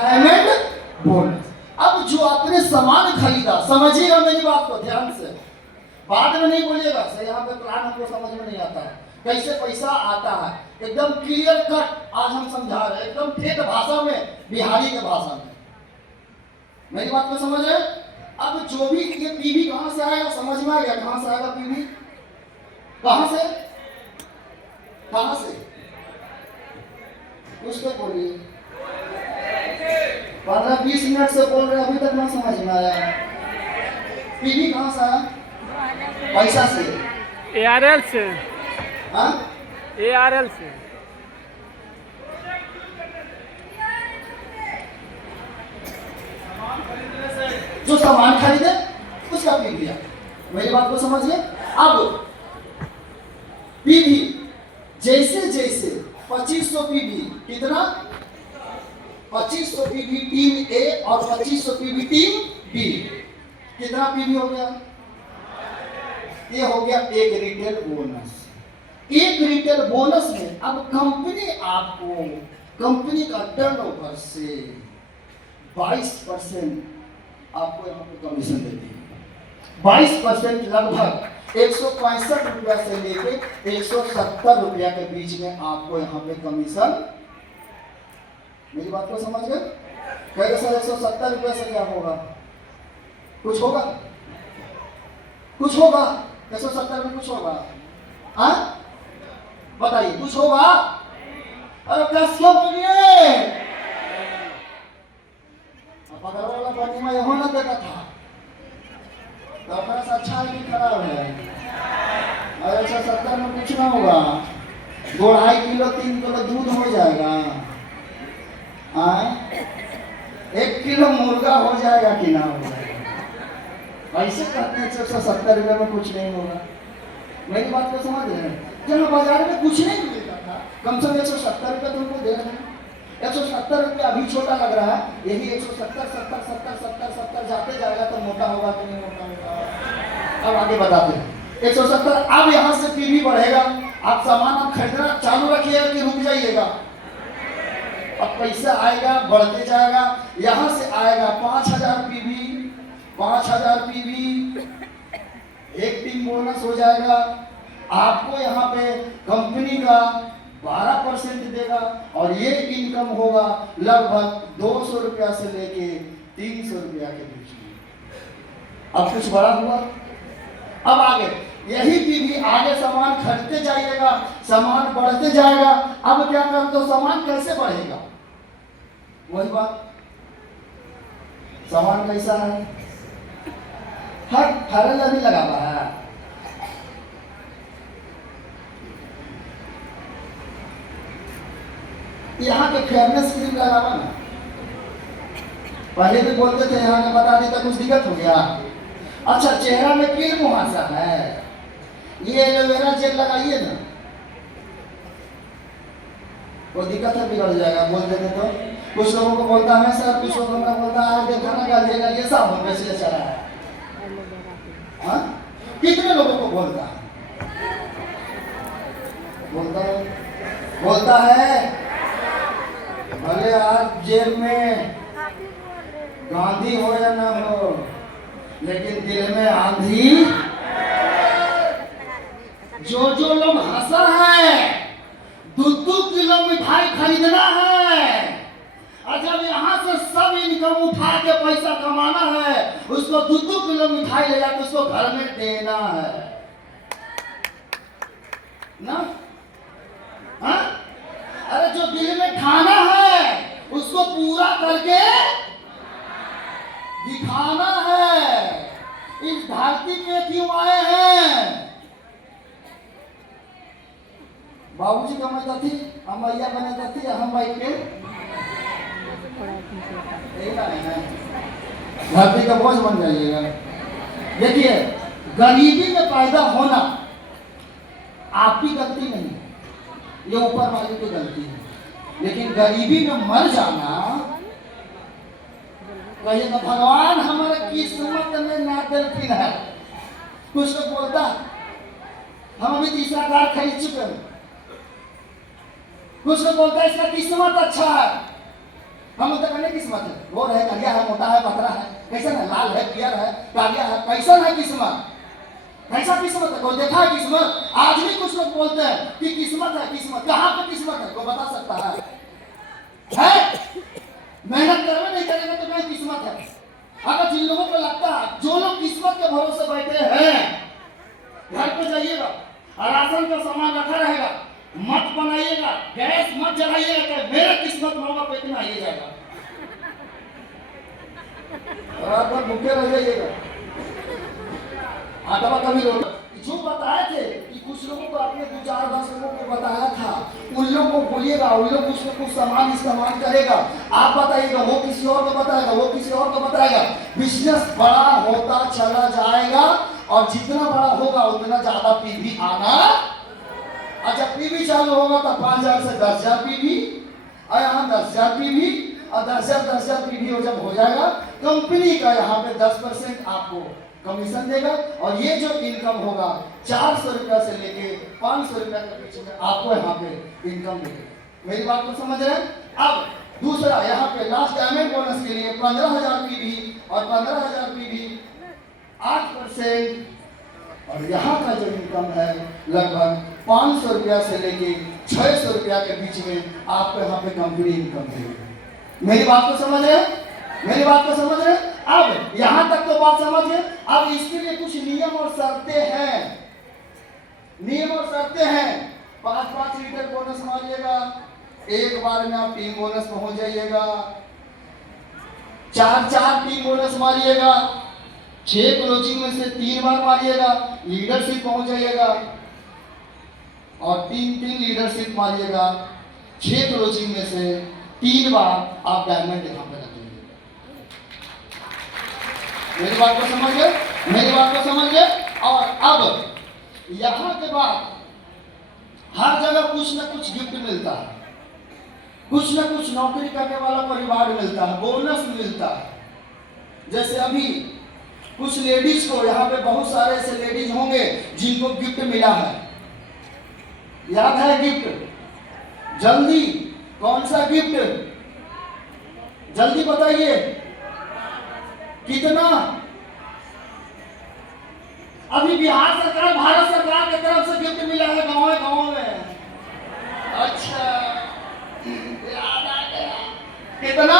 Payment bonus. अब जो आपने सामान खरीदा, समझिएगा मेरी बात को ध्यान से, बाद में नहीं बोलिएगा सर यहाँ पे प्लान हमको समझ में नहीं आता है, कैसे पैसा आता है, एकदम क्लियर कट आज हम समझा रहे हैं, एकदम ठेठ भाषा में, बिहारी के भाषा में। मेरी बात को समझ रहे? अब जो भी ये पीवी कहां से आएगा, समझ में आ गया कहां से आएगा पीवी? कहां से? कहां से? कुछ तो बोलिए। 15-20 मिनट से बोल रहे, अभी तक ना समझ में आया। पीवी कहां से आया? पैसा से, ARL से। हाँ ARL से। जो सामान खरीदे उसका पीवी है। मेरी बात को समझिए। अब पीवी जैसे जैसे 2500 पीवी, कितना? 2500 पीवी टीम ए और 2500 पीवी टीम बी, कितना पीवी हो गया? ये हो गया एक रिटेल बोनस। एक रिटेल बोनस में अब कंपनी आपको, कंपनी का टर्नओवर से 22% आपको यहाँ पे कमीशन देती है। 22% लगभग 165 रुपया से लेके 170 रुपया के बीच में आपको यहाँ पे कमीशन। मेरी बात को समझ गए? कहे सर 170 रुपया से क्या होगा? कुछ होगा? कुछ होगा? 170 में कुछ होगा? हाँ बताइए, कुछ होगा? अरे कैसे बोलिए? पकड़ वाला पानी में यहो ना देखा था तो अपना से अच्छा ही खराब है। अरे 170 में कुछ ना होगा, 2.5 किलो 3 किलो दूध हो जाएगा। 1 किलो मुर्गा हो जाएगा कि ना हो जाएगा? ऐसे कहते हैं 170 रुपये में कुछ नहीं होगा। मेरी बात को समझ रहे हैं? जब बाजार में कुछ नहीं मिलता था, कम से कम 170 रुपये तुमको दे रहे हैं। 170 रुपये अभी छोटा लग रहा है, यही 170 70 70 70 70 जाते जाएगा तो मोटा होगा कि नहीं मोटा होगा? अब आगे बताते हैं। 170 अब यहाँ से पीवी बढ़ेगा। आप सामान आप खरीदना चालू रखिएगा कि रुक जाइएगा? अब पैसा आएगा बढ़ते जाएगा। यहाँ से आएगा 5000 पीवी, 5000 पीवी, एक टीम बोनस हो जाएगा। आपको यहाँ पे कंपनी का 12% देगा और ये इनकम होगा लगभग 200 रुपया से लेके 300 रुपया के बीच में। अब कुछ बड़ा हुआ। अब आगे यही पीवी आगे सामान खरीदते जाइएगा, सामान बढ़ते जाएगा। अब क्या कर दो, सामान कैसे बढ़ेगा? वही बात, सामान कैसा है? हर फरल अभी लगा हुआ है। यहाँ के फेयरनेस क्रीम लगा हुआ ना, पहले भी बोलते थे, यहाँ ने बता दी तो कुछ दिक्कत हो गया। अच्छा चेहरा में कील मुहासा है, ये एलोवेरा जेल लगाइए ना, वो दिक्कत है, बिगड़ जाएगा। बोल देते तो कुछ लोगों को बोलता है सर, कुछ लोगों का बोलता है देखो ना गालिएगा, ये साबुन कैसे चला है। हाँ कितने लोगों को बोलता है? बोलता है भले आप जेल में गांधी हो या ना हो, लेकिन दिल में आंधी। जो लोग हंसा है, 2-2 किलो मिठाई खरीदना है, और जब यहाँ से सब इनकम उठा के पैसा कमाना है, उसको 2-2 किलो मिठाई ले जाकर उसको घर में देना है ना? हाँ? अरे जो दिल में ठाना है उसको पूरा करके दिखाना है। इस धरती पे क्यों आए हैं? बाबूजी कमाता थी, हम भैया बनाता थी, हम भाई के धरती का बोझ बन जाइएगा। देखिए गरीबी में पैदा होना आपकी गलती नहीं है, ये ऊपर वाले की गलती है। लेकिन गरीबी में मर जाना, कहिएगा भगवान हमारे किस्मत में ना दिलफिन है। कुछ लोग बोलता हम अभी तीसरा कार खरीद चुके हैं, कुछ लोग बोलता है इसका किस्मत अच्छा है, हम तो कहने किस्मत है, गोर है, करिया है, मोटा है, पतला है, कैसा है, लाल है, पियर है, कालिया है, कैसा है किस्मत, कैसा किस्मत है, कोई देखा है किस्मत? आज भी कुछ लोग बोलते हैं कि किस्मत है, किस्मत कहाँ पे किस्मत है, कोई बता सकता है? मेहनत करवे नहीं करेगा तो क्या किस्मत है? अगर जिन लोगों को लगता है, जो लोग किस्मत के भरोसे बैठे हैं, घर पे जाइएगा और राशन का सामान रखा रहेगा, मत बनाइएगा, गैस मत जलाइएगा, तो मेरे किस्मत में होगा पेट में आइए जाएगा और आप लोग भूखे रह जाइएगा। आटवा कभी लोग जो बताए थे कि कुछ लोगों को आपने 2-4-10 लोगों को बताया था, उन लोगों को बोलिएगा, उन लोग कुछ न कुछ सामान इस्तेमाल करेगा, आप बताइएगा, वो किसी और को बताएगा, वो किसी और को बताएगा, बिजनेस बड़ा होता चला जाएगा और जितना बड़ा होगा उतना ज्यादा पीवी आना, और जब पीवी चालू होगा तो 5,000 से 10,000 पीवी और यहाँ 10,000 पीवी और 10,000 पीवी जब हो जाएगा, कंपनी का यहाँ पे 10% आपको कमीशन देगा और ये जो इनकम होगा 400 रुपया से लेके 500 रुपया के बीच में आपको यहाँ पे इनकम मिलेगा। मेरी बात को समझ रहे हैं? अब दूसरा यहाँ पे लास्ट डायमंड बोनस के लिए 15,000 पीवी और 15,000 पीवी 8%, और यहाँ का जो इनकम है लगभग 500 रुपया से लेके 600 रुपया के बीच में आपको यहाँ पे कंपनी इनकम देगी। मेरी बात को समझ रहे हैं? मेरी बात को समझ रहे हैं? अब यहां तक तो बात समझ गए। अब इसके लिए कुछ नियम और शर्तें हैं, नियम और शर्तें हैं। 5-5 लीटर बोनस मारिएगा, एक बार में आप टीम बोनस पहुंच जाइएगा। 4-4 टीम बोनस मारिएगा, 6 क्लोजिंग में से 3 बार मारिएगा, लीडरशिप पहुंच जाइएगा। और 3-3 लीडरशिप मारिएगा, 6 क्लोजिंग में से 3 बार आप डायमंड यहाँ पे रखेंगे। मेरी बात को समझ गए? मेरी बात को समझ गए? और अब यहाँ के बाद हर जगह कुछ न कुछ गिफ्ट मिलता है, कुछ न कुछ नौकरी करने वाला को रिवार्ड मिलता है, बोनस मिलता है। जैसे अभी कुछ लेडीज को, यहाँ पे बहुत सारे ऐसे लेडीज होंगे जिनको गिफ्ट मिला है, याद है गिफ्ट? जल्दी कौन सा गिफ्ट? जल्दी बताइए कितना? अभी बिहार सरकार, भारत सरकार की तरफ से गिफ्ट मिला है गाँव में। अच्छा याद आ गया, कितना?